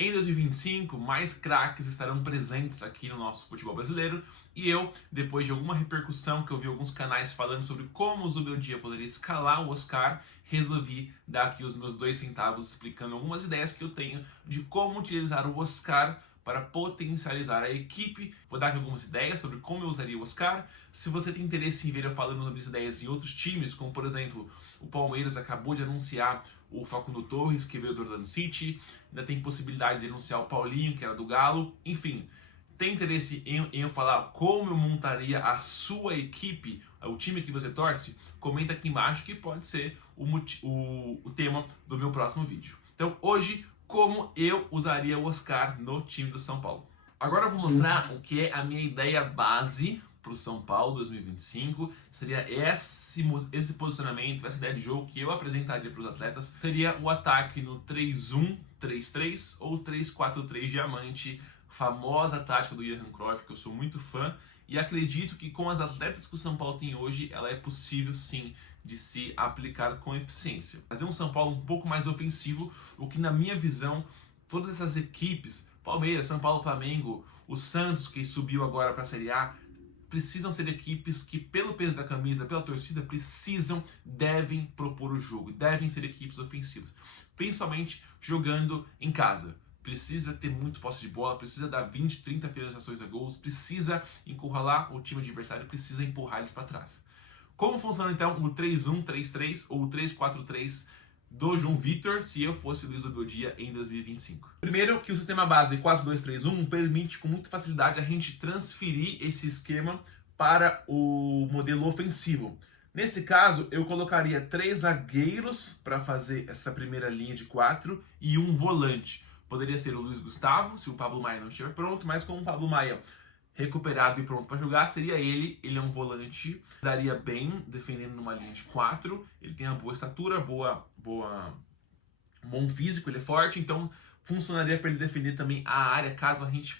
Em 2025, mais craques estarão presentes aqui no nosso futebol brasileiro e eu, depois de alguma repercussão que eu vi alguns canais falando sobre como o Zubeldia poderia escalar o Oscar, resolvi dar aqui os meus 2 centavos explicando algumas ideias que eu tenho de como utilizar o Oscar para potencializar a equipe. Vou dar aqui algumas ideias sobre como eu usaria o Oscar. Se você tem interesse em ver eu falando sobre essas ideias em outros times, como por exemplo, o Palmeiras acabou de anunciar o Facundo Torres, que veio do Orlando City, ainda tem possibilidade de anunciar o Paulinho, que era do Galo, enfim. Tem interesse em eu falar como eu montaria a sua equipe, o time que você torce? Comenta aqui embaixo que pode ser o tema do meu próximo vídeo. Então hoje, como eu usaria o Oscar no time do São Paulo. Agora eu vou mostrar o que é a minha ideia base para o São Paulo 2025. Seria esse posicionamento, essa ideia de jogo que eu apresentaria para os atletas. Seria o ataque no 3-1-3-3 ou 3-4-3 diamante, famosa tática do Johan Cruyff, que eu sou muito fã. E acredito que com as atletas que o São Paulo tem hoje, ela é possível sim de se aplicar com eficiência. Fazer um São Paulo um pouco mais ofensivo, o que na minha visão, todas essas equipes, Palmeiras, São Paulo, Flamengo, o Santos que subiu agora para a Série A, precisam ser equipes que pelo peso da camisa, pela torcida, devem propor o jogo, devem ser equipes ofensivas, principalmente jogando em casa. Precisa ter muito posse de bola, precisa dar 20, 30 finalizações a gols, precisa encurralar o time adversário, precisa empurrar eles para trás. Como funciona então o 3-1-3-3 ou o 3-4-3 do João Vitor se eu fosse o Luiz Zubeldia em 2025? Primeiro que o sistema base 4-2-3-1 permite com muita facilidade a gente transferir esse esquema para o modelo ofensivo. Nesse caso, eu colocaria 3 zagueiros para fazer essa primeira linha de 4 e um volante. Poderia ser o Luiz Gustavo, se o Pablo Maia não estiver pronto, mas com o Pablo Maia recuperado e pronto para jogar, seria ele. Ele é um volante, daria bem defendendo numa linha de 4. Ele tem uma boa estatura, bom físico, ele é forte, então funcionaria para ele defender também a área caso a gente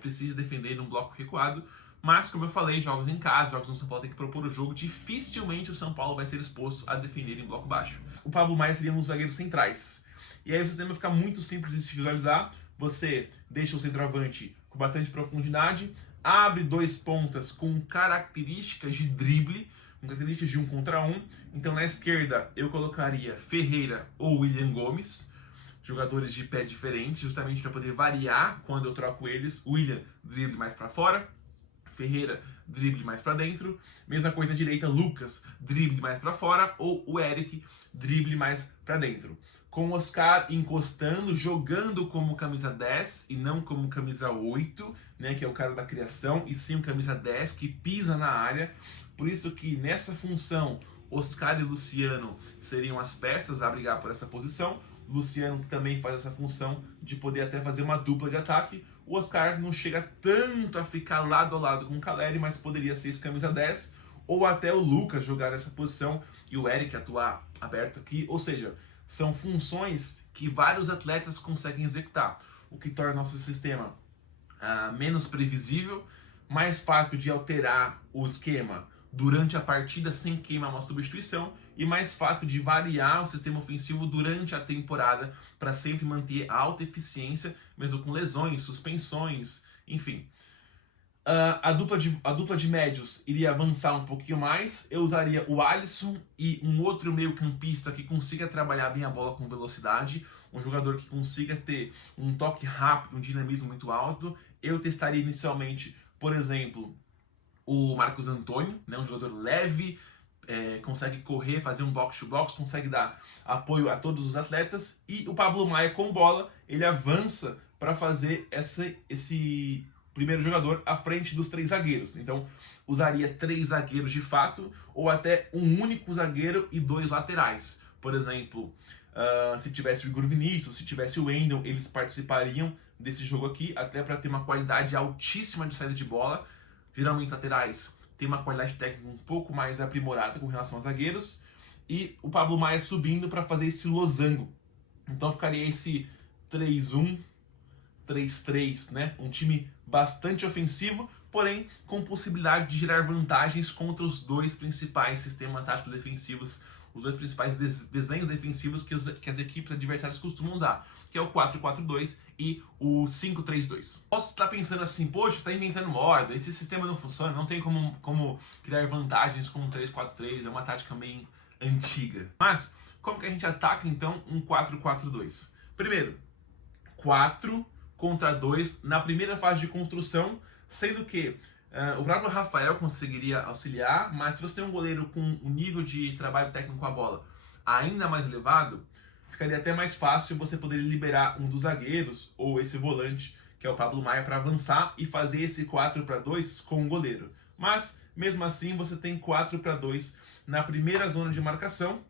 precise defender num bloco recuado. Mas, como eu falei, jogos em casa, jogos no São Paulo tem que propor o jogo, dificilmente o São Paulo vai ser exposto a defender em bloco baixo. O Pablo Maia seria um dos zagueiros centrais. E aí o sistema fica muito simples de se visualizar. Você deixa o centroavante com bastante profundidade, abre 2 pontas com características de drible, com características de 1 contra 1. Então na esquerda eu colocaria Ferreira ou William Gomes, jogadores de pé diferente, justamente para poder variar quando eu troco eles. William, drible mais para fora, Ferreira, drible mais para dentro. Mesma coisa na direita, Lucas, drible mais para fora, ou o Eric, drible mais para dentro. Com o Oscar encostando, jogando como camisa 10 e não como camisa 8, né, que é o cara da criação, e sim o camisa 10 que pisa na área. Por isso que nessa função, Oscar e Luciano seriam as peças a brigar por essa posição. Luciano que também faz essa função de poder até fazer uma dupla de ataque. O Oscar não chega tanto a ficar lado a lado com o Caleri, mas poderia ser esse camisa 10, ou até o Lucas jogar essa posição e o Eric atuar aberto aqui, ou seja, são funções que vários atletas conseguem executar, o que torna nosso sistema menos previsível, mais fácil de alterar o esquema durante a partida sem queimar uma substituição e mais fácil de variar o sistema ofensivo durante a temporada para sempre manter alta eficiência, mesmo com lesões, suspensões, enfim. A dupla de médios iria avançar um pouquinho mais. Eu usaria o Alisson e um outro meio-campista que consiga trabalhar bem a bola com velocidade, um jogador que consiga ter um toque rápido, um dinamismo muito alto. Eu testaria inicialmente, por exemplo, o Marcos Antônio, né, um jogador leve, consegue correr, fazer um box-to-box, consegue dar apoio a todos os atletas. E o Pablo Maia com bola, ele avança para fazer esse primeiro jogador à frente dos 3 zagueiros. Então, usaria 3 zagueiros de fato, ou até um único zagueiro e 2 laterais. Por exemplo, se tivesse o Igor Vinícius, se tivesse o Wendel, eles participariam desse jogo aqui, até para ter uma qualidade altíssima de saída de bola. Geralmente, laterais têm uma qualidade técnica um pouco mais aprimorada com relação aos zagueiros. E o Pablo Maia subindo para fazer esse losango. Então, ficaria esse 3-1, 3-3, né? Um time bastante ofensivo, porém com possibilidade de gerar vantagens contra os 2 principais sistemas táticos defensivos, os 2 principais desenhos defensivos que as equipes adversárias costumam usar, que é o 4-4-2 e o 5-3-2. Posso estar pensando assim, poxa, tá inventando moda, esse sistema não funciona, não tem como criar vantagens com um 3-4-3, é uma tática meio antiga. Mas, como que a gente ataca então um 4-4-2? Primeiro, 4 contra 2 na primeira fase de construção, sendo que o próprio Rafael conseguiria auxiliar, mas se você tem um goleiro com um nível de trabalho técnico com a bola ainda mais elevado, ficaria até mais fácil você poder liberar um dos zagueiros ou esse volante, que é o Pablo Maia, para avançar e fazer esse 4-2 com o goleiro. Mas, mesmo assim, você tem 4-2 na primeira zona de marcação,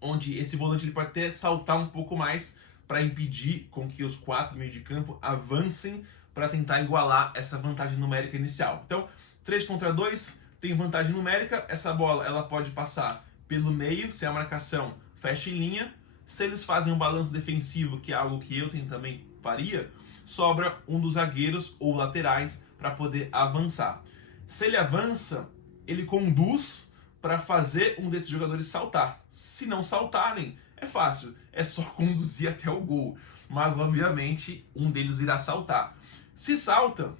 onde esse volante ele pode até saltar um pouco mais para impedir com que os 4 do meio de campo avancem para tentar igualar essa vantagem numérica inicial. Então, 3 contra 2 tem vantagem numérica, essa bola ela pode passar pelo meio, se a marcação fecha em linha. Se eles fazem um balanço defensivo, que é algo que eu também faria, sobra um dos zagueiros ou laterais para poder avançar. Se ele avança, ele conduz para fazer um desses jogadores saltar. Se não saltarem, é fácil, é só conduzir até o gol. Mas, obviamente, um deles irá saltar. Se salta,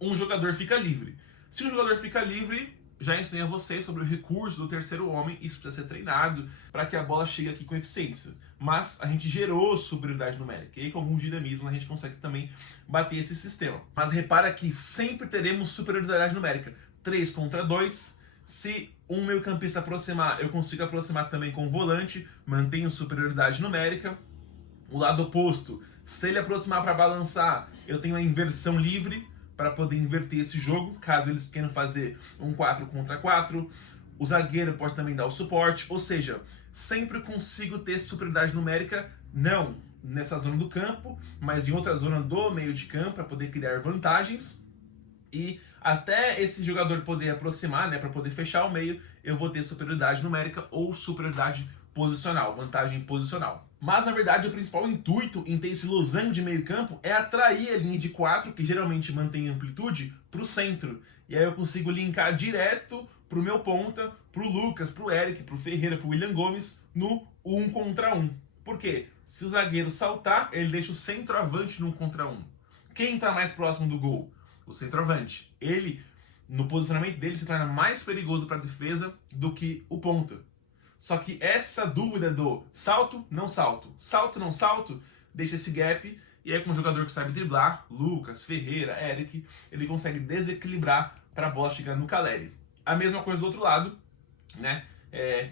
um jogador fica livre. Se um jogador fica livre, já ensinei a vocês sobre o recurso do terceiro homem, isso precisa ser treinado para que a bola chegue aqui com eficiência. Mas a gente gerou superioridade numérica, e aí com algum dinamismo a gente consegue também bater esse sistema. Mas repara que sempre teremos superioridade numérica, 3 contra 2, se um meio campista aproximar, eu consigo aproximar também com o volante, mantenho superioridade numérica. O lado oposto, se ele aproximar para balançar, eu tenho a inversão livre, para poder inverter esse jogo, caso eles queiram fazer um 4 contra 4. O zagueiro pode também dar o suporte, ou seja, sempre consigo ter superioridade numérica, não nessa zona do campo, mas em outra zona do meio de campo, para poder criar vantagens. E até esse jogador poder aproximar, para poder fechar o meio, eu vou ter superioridade numérica ou superioridade posicional, vantagem posicional. Mas, na verdade, o principal intuito em ter esse losango de meio campo é atrair a linha de 4, que geralmente mantém amplitude, para o centro. E aí eu consigo linkar direto para o meu ponta, para o Lucas, para o Eric, para o Ferreira, para o William Gomes, no 1 contra 1. Por quê? Se o zagueiro saltar, ele deixa o centroavante no 1 contra 1. Quem está mais próximo do gol? O centroavante. Ele, no posicionamento dele, se torna mais perigoso para a defesa do que o ponta. Só que essa dúvida do salto, não salto, deixa esse gap, e aí com um jogador que sabe driblar, Lucas, Ferreira, Eric, ele consegue desequilibrar para a bola chegar no Caleri. A mesma coisa do outro lado,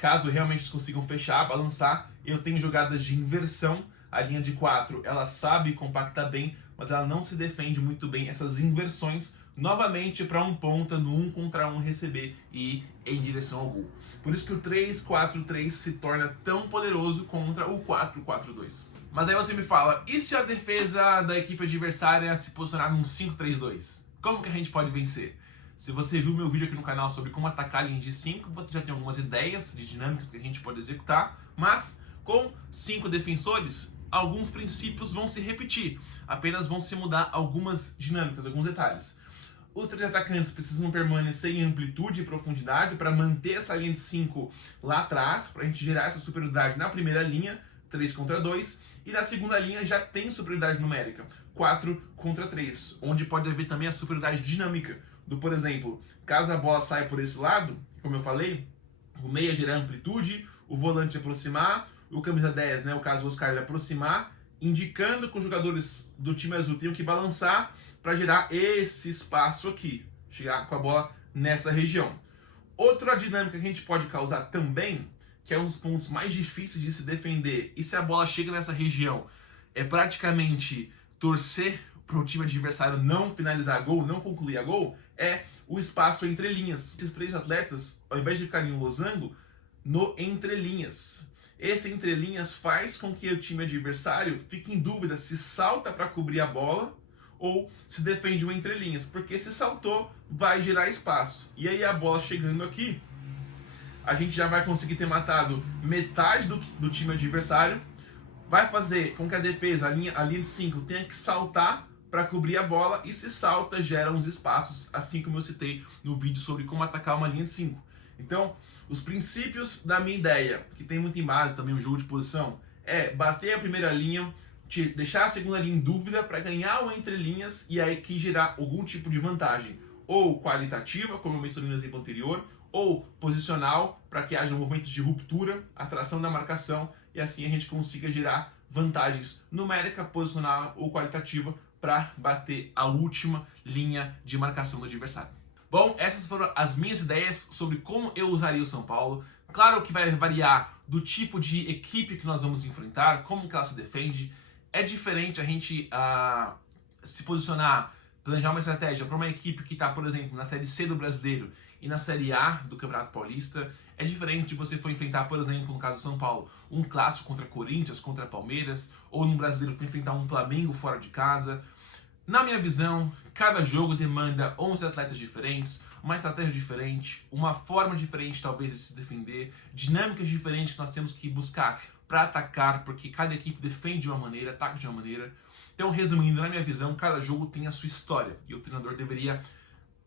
caso realmente eles consigam fechar, balançar, eu tenho jogadas de inversão, a linha de 4, ela sabe compactar bem, mas ela não se defende muito bem essas inversões, novamente para um ponta no 1 contra 1 receber e ir em direção ao gol. Por isso que o 3-4-3 se torna tão poderoso contra o 4-4-2. Mas aí você me fala, e se a defesa da equipe adversária se posicionar num 5-3-2? Como que a gente pode vencer? Se você viu meu vídeo aqui no canal sobre como atacar linhas de 5, você já tem algumas ideias de dinâmicas que a gente pode executar, mas com 5 defensores, alguns princípios vão se repetir, apenas vão se mudar algumas dinâmicas, alguns detalhes. Os 3 atacantes precisam permanecer em amplitude e profundidade para manter essa linha de 5 lá atrás, para a gente gerar essa superioridade na primeira linha, 3 contra 2, e na segunda linha já tem superioridade numérica, 4 contra 3, onde pode haver também a superioridade dinâmica, do, por exemplo, caso a bola saia por esse lado, como eu falei, o meia gerar amplitude, o volante aproximar, o camisa 10, o caso o Oscar ele aproximar, indicando que os jogadores do time azul tenham que balançar para gerar esse espaço aqui, chegar com a bola nessa região. Outra dinâmica que a gente pode causar também, que é um dos pontos mais difíceis de se defender, e se a bola chega nessa região, é praticamente torcer para o time adversário não finalizar gol, não concluir a gol, é o espaço entre linhas. Esses 3 atletas, ao invés de ficarem em losango, no entre linhas. Esse entre linhas faz com que o time adversário fique em dúvida se salta para cobrir a bola ou se defende o entre linhas, porque se saltou, vai gerar espaço. E aí a bola chegando aqui, a gente já vai conseguir ter matado metade do time adversário, vai fazer com que a defesa, a linha de 5, tenha que saltar para cobrir a bola, e se salta, gera uns espaços, assim como eu citei no vídeo sobre como atacar uma linha de 5. Então, os princípios da minha ideia, que tem muito em base também o jogo de posição, é bater a primeira linha, te deixar a segunda linha em dúvida para ganhar o entre linhas e aí que gerar algum tipo de vantagem, ou qualitativa, como eu mencionei no exemplo anterior, ou posicional, para que haja movimentos de ruptura, atração da marcação, e assim a gente consiga gerar vantagens numérica, posicional ou qualitativa para bater a última linha de marcação do adversário. Bom, essas foram as minhas ideias sobre como eu usaria o São Paulo. Claro que vai variar do tipo de equipe que nós vamos enfrentar, como que ela se defende. É diferente a gente se posicionar, planejar uma estratégia para uma equipe que está, por exemplo, na Série C do Brasileiro e na Série A do Campeonato Paulista. É diferente de você for enfrentar, por exemplo, no caso do São Paulo, um clássico contra Corinthians, contra Palmeiras, ou no Brasileiro for enfrentar um Flamengo fora de casa. Na minha visão, cada jogo demanda 11 atletas diferentes, uma estratégia diferente, uma forma diferente talvez de se defender, dinâmicas diferentes que nós temos que buscar para atacar, porque cada equipe defende de uma maneira, ataca de uma maneira. Então, resumindo, na minha visão, cada jogo tem a sua história e o treinador deveria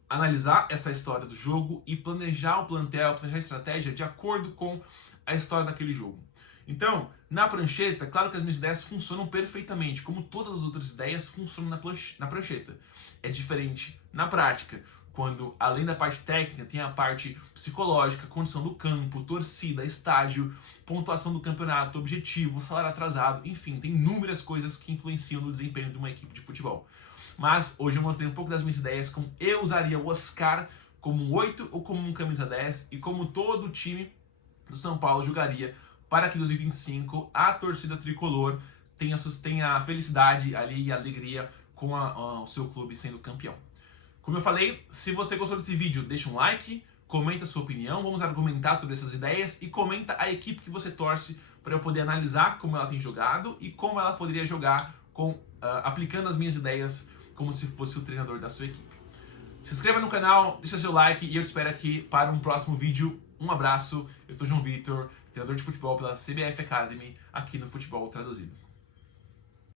analisar essa história do jogo e planejar o plantel, planejar a estratégia de acordo com a história daquele jogo. Então, na prancheta, claro que as minhas ideias funcionam perfeitamente, como todas as outras ideias funcionam na prancheta. É diferente na prática, quando além da parte técnica tem a parte psicológica, condição do campo, torcida, estádio, pontuação do campeonato, objetivo, salário atrasado, enfim, tem inúmeras coisas que influenciam no desempenho de uma equipe de futebol. Mas hoje eu mostrei um pouco das minhas ideias, como eu usaria o Oscar como um 8 ou como um camisa 10 e como todo o time do São Paulo jogaria para que em 2025 a torcida tricolor tenha a felicidade ali e a alegria com o seu clube sendo campeão. Como eu falei, se você gostou desse vídeo, deixa um like, comenta a sua opinião, vamos argumentar sobre essas ideias e comenta a equipe que você torce para eu poder analisar como ela tem jogado e como ela poderia jogar aplicando as minhas ideias como se fosse o treinador da sua equipe. Se inscreva no canal, deixa seu like e eu te espero aqui para um próximo vídeo. Um abraço, eu sou João Vitor, treinador de futebol pela CBF Academy, aqui no Futebol Traduzido.